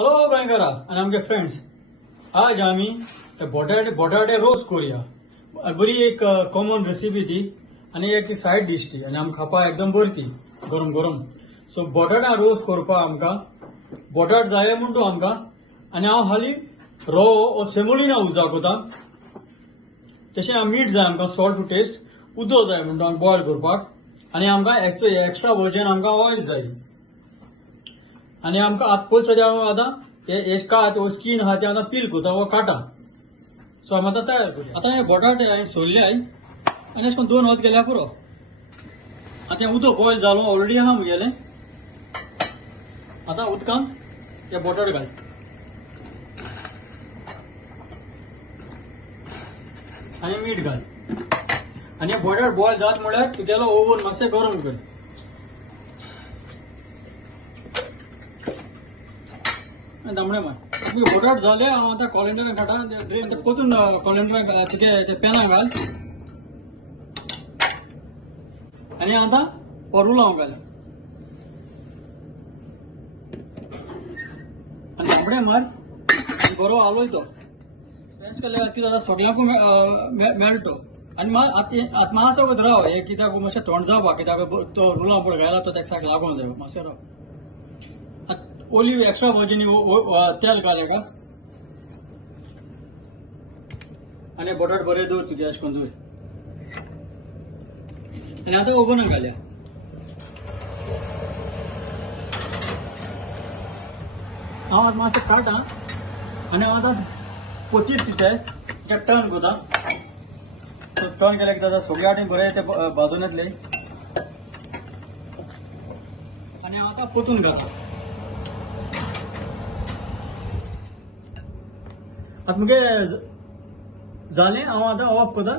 हॅलो गोंयकारा आनी आमगे फ्रेंड्स, आज आमी बटाटे रोस्ट करूया। बरी एक कॉमन रेसिपी ती आनी एक सायड डिश ती आनी आमकां खावपा एकदम बरी ती गरम गरम। सो बटाटा रोस्ट करपा आमकां बटाट जाय म्हणटू आमकां आनी हांव हाली रवो सेमोलिना उजार कोता। तशें मीठ जाय आमकां, सॉल्ट टू टेस्ट, उदक जाय म्हणटू आमकां बॉयल करपाक आनी आमकां एक्स्ट्रा वर्जन आमकां ऑयल जाय आनी आमकां पयस आतां एका स्कीन आहा ते आतां पील करता वो काटा। सो आमी आतां तयार करूया। आतां हे बटाटे हांवें सोल्ल्याय आनी अशें करून 2 वत केल्यार पुरो। आतां हें उदक बॉयल जालो ऑलरेडी आहा मुगेलें। आतां उदकांत हे बटाटे घाल आनी मीठ घाल आनी हे बटाट बॉयल जात म्हळ्यार तुगेलो ओव्हन मातशें गरम कर। तांबडे मार तुगे बटाट जाले। हांव आतां कॉलिंडरान काडटा, पोतून कॉलिंडरान तुगे ते पॅनां घाल आनी आतां रुलां घाल आनी तांबडे मार आनी बरो आलोय तो केल्यार कितें जाता सगळ्यांकू मेळटो। आनी आतां मातसो वगत राव, हे कित्याक मातशें थंड जावपा, कित्याक तो रुलां पळय घाला तो तेका लागूंक जाय, मातशें राव। ओलिव्ह एक्स्ट्रा वर्जिन तेल घाल हेका आनी बटाट बरें दवर तुगे अशें करून दवर आनी आतां ओव्हनाक घालया। हांव आतां मातशें काडटा आनी हांव आतां कोथीर तिते टर्न करता। टर्न केल्यार कितें जाता सगळे वाटेन बरें ते भाजून येतले आनी हांव आतां पोतून घालता। आतां मुगे जालें, हांव आतां ऑफ करता।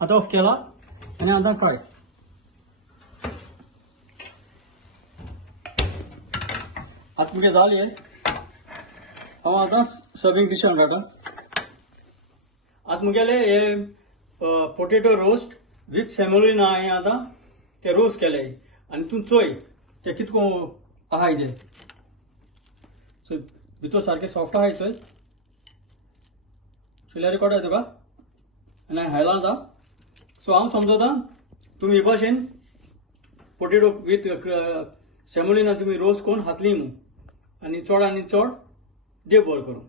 आतां ऑफ केला आनी आतां काड। आतां मुगे जाली, हांव आतां सर्विंग डिशान काडटा। आतां मुगेले हे पोटेटो रोस्ट विथ सेमोलिना हांवें आतां ते रोस्ट केले आनी तूं चोय ते कितको आहाय ते। सो भितर सारकें सॉफ्ट आहाय चोय, चोयल्यार कोटाय तुका आनी हांवें हायला आतां। सो हांव समजता तुमी हे भाशेन पोटेटो विथ सेमोलिना तुमी रोस्ट करून हातली म्हूण आनी चड दे बरें करूं।